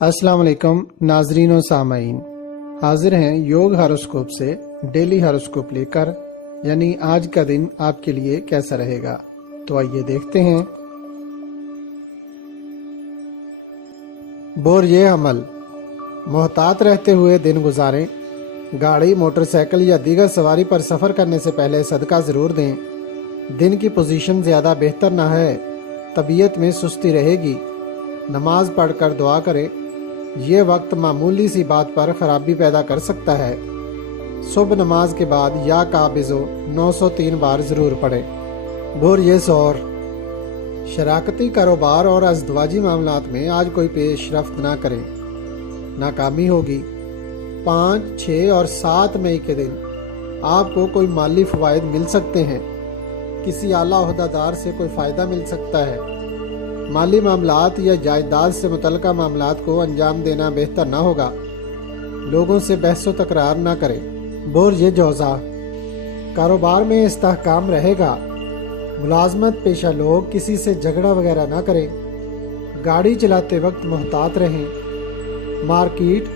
अस्सलाम वालेकुम नाजरीन और सामाईन, हाजिर हैं योग हॉरोस्कोप से डेली हॉरोस्कोप लेकर, यानी आज का दिन आपके लिए कैसा रहेगा। तो आइए देखते हैं। बोरिए अमल, मोहतात रहते हुए दिन गुजारें। गाड़ी, मोटरसाइकिल या दीगर सवारी पर सफ़र करने से पहले सदका ज़रूर दें। दिन की पोजीशन ज़्यादा बेहतर ना है, तबीयत में सुस्ती रहेगी। नमाज पढ़कर दुआ करें। ये वक्त मामूली सी बात पर ख़राबी पैदा कर सकता है। सुबह नमाज के बाद या काबिज़ो 903 बार ज़रूर पढ़ें। बोरिए सौर, शराकती कारोबार और अज़दवाजी मामलात में आज कोई पेशरफ्त ना करें, नाकामी होगी। 5, 6 और 7 मई के दिन आपको कोई माली फ़वाइद मिल सकते हैं। किसी आला ओहदेदार से कोई फ़ायदा मिल सकता है। माली मामलात या जायदाद से मुतल्लिका मामलात को अंजाम देना बेहतर ना होगा। लोगों से बहस व तकरार ना करें। बोरिए जौज़ा, कारोबार में इस्तेहकाम रहेगा। मुलाजमत पेशा लोग किसी से झगड़ा वगैरह ना करें। गाड़ी चलाते वक्त मोहतात रहें। मार्केट,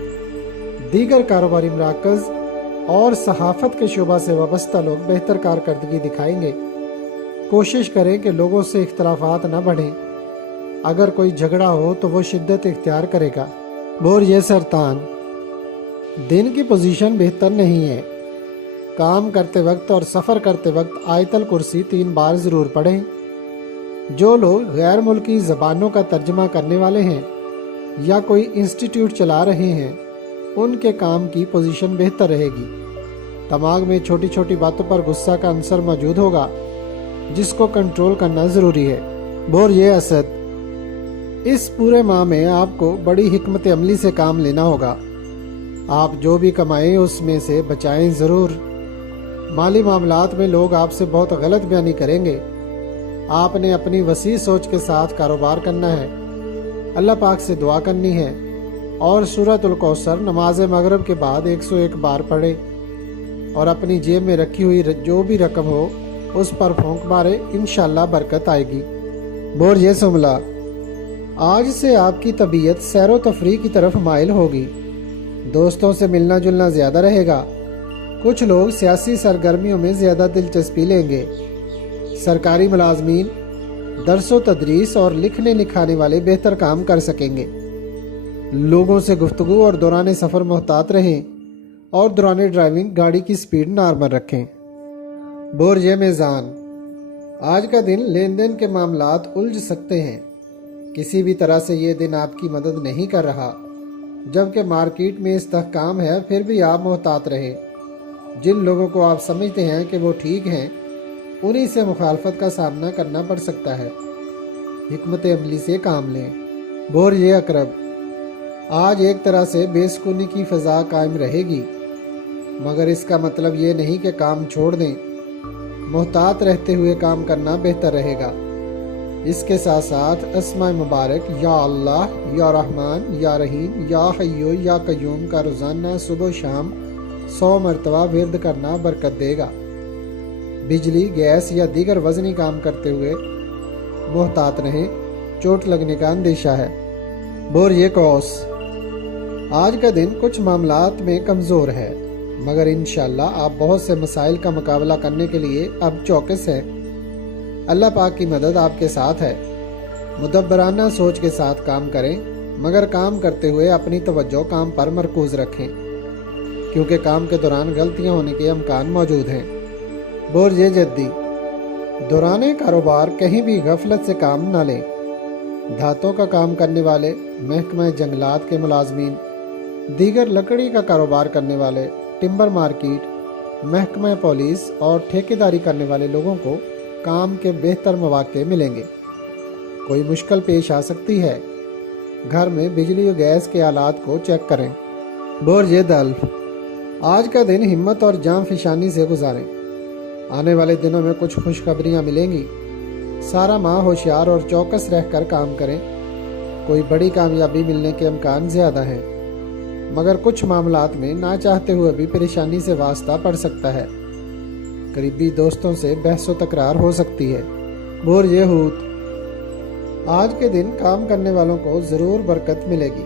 दीगर कारोबारी मराकज़ और सहाफ़त के शोबा से वाबस्ता लोग बेहतर कारकर्दगी दिखाएंगे। कोशिश करें कि लोगों से इख्तलाफात न बढ़ें। अगर कोई झगड़ा हो तो वो शिद्दत इख्तियार करेगा। बोरिए सरतान, दिन की पोजीशन बेहतर नहीं है। काम करते वक्त और सफ़र करते वक्त आयतल कुर्सी 3 बार ज़रूर पढ़ें। जो लोग गैर मुल्की ज़बानों का तर्जमा करने वाले हैं या कोई इंस्टीट्यूट चला रहे हैं, उनके काम की पोजीशन बेहतर रहेगी। दिमाग में छोटी छोटी बातों पर गुस्सा का अंसर मौजूद होगा, जिसको कंट्रोल करना ज़रूरी है। बोरिए असद, इस पूरे माह में आपको बड़ी हिकमत अमली से काम लेना होगा। आप जो भी कमाएं उसमें से बचाएं ज़रूर। माली मामलात में लोग आपसे बहुत गलत बयानी करेंगे। आपने अपनी वसी सोच के साथ कारोबार करना है। अल्लाह पाक से दुआ करनी है और सूरतुल कौसर नमाज मगरिब के बाद 101 बार पढ़ें और अपनी जेब में रखी हुई जो भी रकम हो उस पर फूंक मारे, इंशाअल्लाह बरकत आएगी। बोरिए सुमला, आज से आपकी तबीयत सैरो तफरी की तरफ माइल होगी। दोस्तों से मिलना जुलना ज़्यादा रहेगा। कुछ लोग सियासी सरगर्मियों में ज़्यादा दिलचस्पी लेंगे। सरकारी मुलाजमीन, दरसो तदरीस और लिखने लिखाने वाले बेहतर काम कर सकेंगे। लोगों से गुफ्तगू और दौरान सफ़र मोहतात रहें और दौरान ड्राइविंग गाड़ी की स्पीड नॉर्मल रखें। बोरिए मीज़ान, आज का दिन लेन देन के मामलात उलझ सकते हैं। किसी भी तरह से ये दिन आपकी मदद नहीं कर रहा। जबकि मार्केट में इस्तेहकाम है, फिर भी आप मोहतात रहें। जिन लोगों को आप समझते हैं कि वो ठीक हैं, उन्हीं से मुखालफत का सामना करना पड़ सकता है। हिकमत अमली से काम लें। बोरिए अकरब, आज एक तरह से बेसुकूनी की फ़िज़ा कायम रहेगी, मगर इसका मतलब ये नहीं कि काम छोड़ दें। मोहतात रहते हुए काम करना बेहतर रहेगा। इसके साथ साथ अस्माए मुबारक या अल्लाह, या रहमान, या रहीम, या हय्यो, या कय्यूम का रोज़ाना सुबह शाम 100 मरतबा विर्द करना बरकत देगा। बिजली, गैस या दीगर वज़नी काम करते हुए मोहतात रहें, चोट लगने का अंदेशा है। बोरिए कौस, आज का दिन कुछ मामलात में कमज़ोर है, मगर इंशाअल्लाह आप बहुत से मसाइल का मुकाबला करने के लिए अब चौकस हैं। अल्लाह पाक की मदद आपके साथ है। मुदब्बराना सोच के साथ काम करें, मगर काम करते हुए अपनी तवज्जो काम पर मरकूज़ रखें, क्योंकि काम के दौरान गलतियां होने के इम्कान मौजूद हैं। बोरिए जद्दी, दौरान कारोबार कहीं भी गफलत से काम न लें। धातों का काम करने वाले, महकमा जंगलात के मुलाजमीन, दीगर लकड़ी का कारोबार करने वाले, टिम्बर मार्केट, महकमा पुलिस और ठेकेदारी करने वाले लोगों को काम के बेहतर मौके मिलेंगे। कोई मुश्किल पेश आ सकती है। घर में बिजली और गैस के आलात को चेक करें। बोरिए दल्फ, आज का दिन हिम्मत और जान फिशानी से गुजारें। आने वाले दिनों में कुछ खुशखबरियां मिलेंगी। सारा माह होशियार और चौकस रहकर काम करें। कोई बड़ी कामयाबी मिलने के इम्कान ज़्यादा हैं, मगर कुछ मामलात में ना चाहते हुए भी परेशानी से वास्ता पड़ सकता है। करीबी दोस्तों से बहस व तकरार हो सकती है। बोरिए हूत, आज के दिन काम करने वालों को ज़रूर बरकत मिलेगी।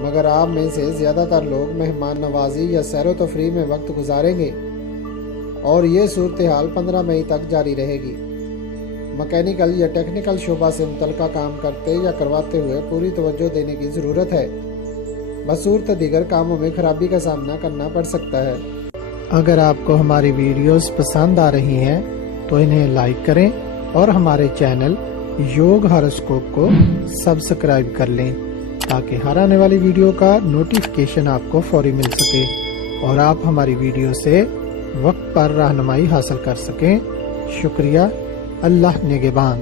مگر آپ میں سے زیادہ تر لوگ مہمان نوازی یا سیر و تفریح میں وقت گزاریں گے اور یہ صورتحال 15 مئی تک جاری رہے گی۔ مکینیکل یا ٹیکنیکل شعبہ سے متعلقہ کام کرتے یا کرواتے ہوئے پوری توجہ دینے کی ضرورت ہے، بصورت دیگر کاموں میں خرابی کا سامنا کرنا پڑ سکتا ہے۔ اگر آپ کو ہماری ویڈیوز پسند آ رہی ہیں تو انہیں لائک کریں اور ہمارے چینل یوگ ہاروسکوپ کو سبسکرائب کر لیں تاکہ ہر آنے والی ویڈیو کا نوٹیفیکیشن آپ کو فوری مل سکے اور آپ ہماری ویڈیو سے وقت پر رہنمائی حاصل کر سکیں۔ شکریہ۔ اللہ نگہبان۔